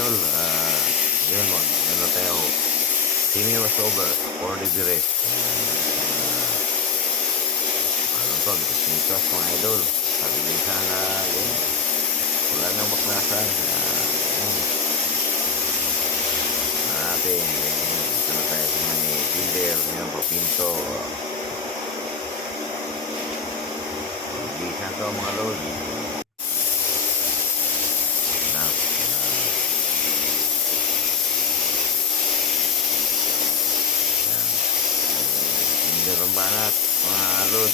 idol. Yun, ano tayo. Semi was over. 4 degrees. Ano to? Sneakers mga idol. Pabilisan na yun. Wala nang baklasan. Yun. Natin. Ito na tayo sa may pinder. Ngayon, papinto. Pabilisan to mga lord. Ang banat mga lod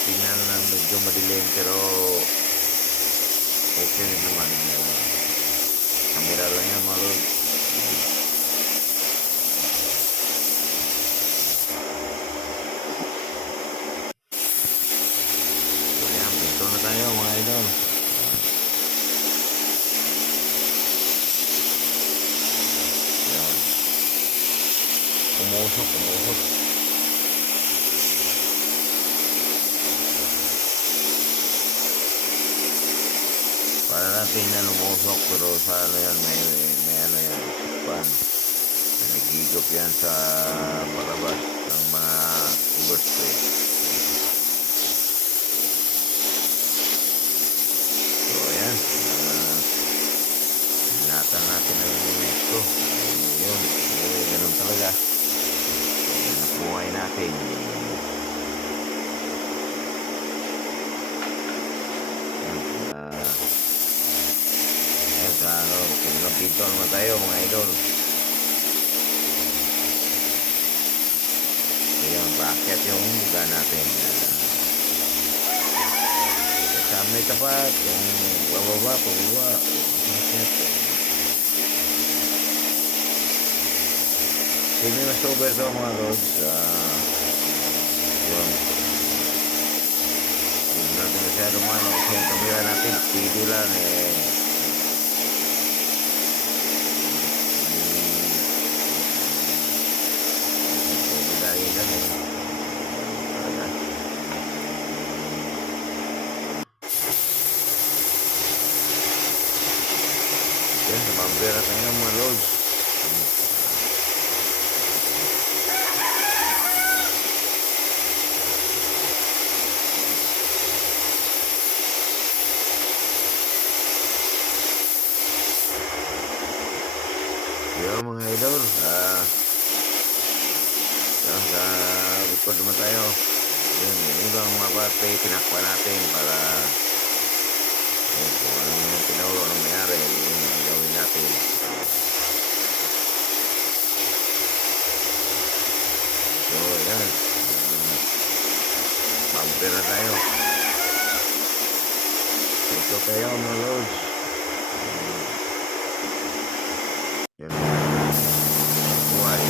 tingnan lang medyo madilim pero okay naman kamera lang yan mga lod. So yan, pinto na tayo mga idol. Umusok. Para natin na lumusok pero sa ano yan, may ano yan, pan. May nagigop yan sa palabas ng mga overspray. So ayan, ingatan natin ang neto. Yun, ganun talaga. Buhay natin. Kung pinto naman tayo mga idol. Ayan, paakyat yung buga natin. Sa may tapat, yung pababa. Sini mas over to mga lods. Yun. Hindi natin masyado man. Kasi yung kamera natin, TV lang eh. Dahil lang eh. Talaga. Yan, sa bumper natin yung mga lods. Yun mga idol, sa record naman tayo. Yun, yung ibang mga parte, pinakpa natin para kung anong tinawag, anong mayari, yun ang gawin natin. So, yan. Bumper na tayo. Ito tayo mga loads. Yan. Buhay.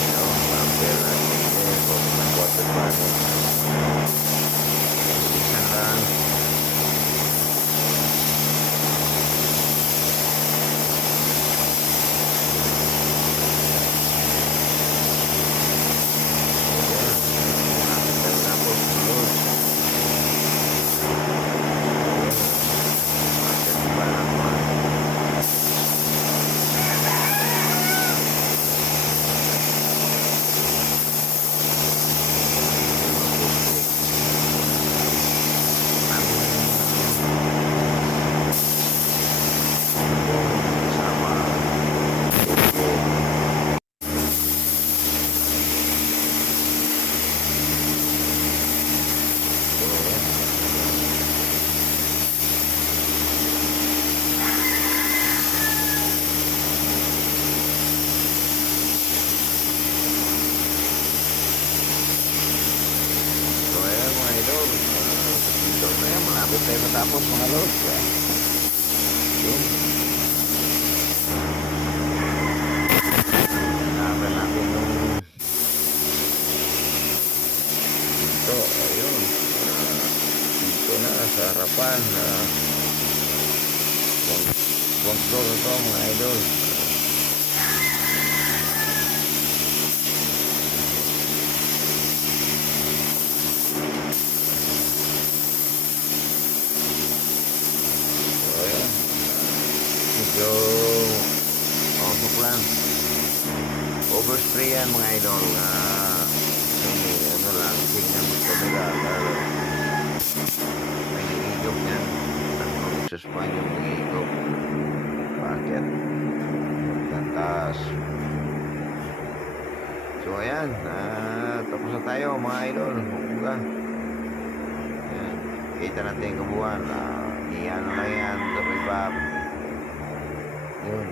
Ito, bumper natin. Ito, ng water panel. Isan lang. Malapit tayo matapos mga lods. Yun. Hanapan natin yung ito. Ayun. Dito na sa harapan. Control ito mga idol. free yan mga idol. Ano lang, tingnan mo talaga. May nag-igop yan. Tatlong exhaust yung nag-igop. Bakit? Tatas. So ayan, tapos na tayo mga idol. Huwag ayan, kita natin yung kabuuan. Iyan na lang yan, sabay back. Yun.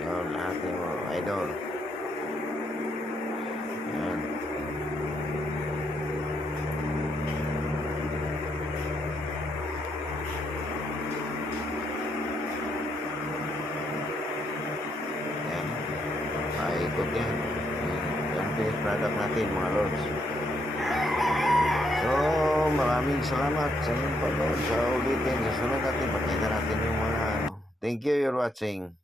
Yun, lahat yung mga idol. Yan. Yan. Paikot yan. Yan finished product natin mga lords. So, maraming salamat sa inyong panood. Sa ulitin, sa sunod natin, pakita natin yung mga ano. Thank you, you're watching.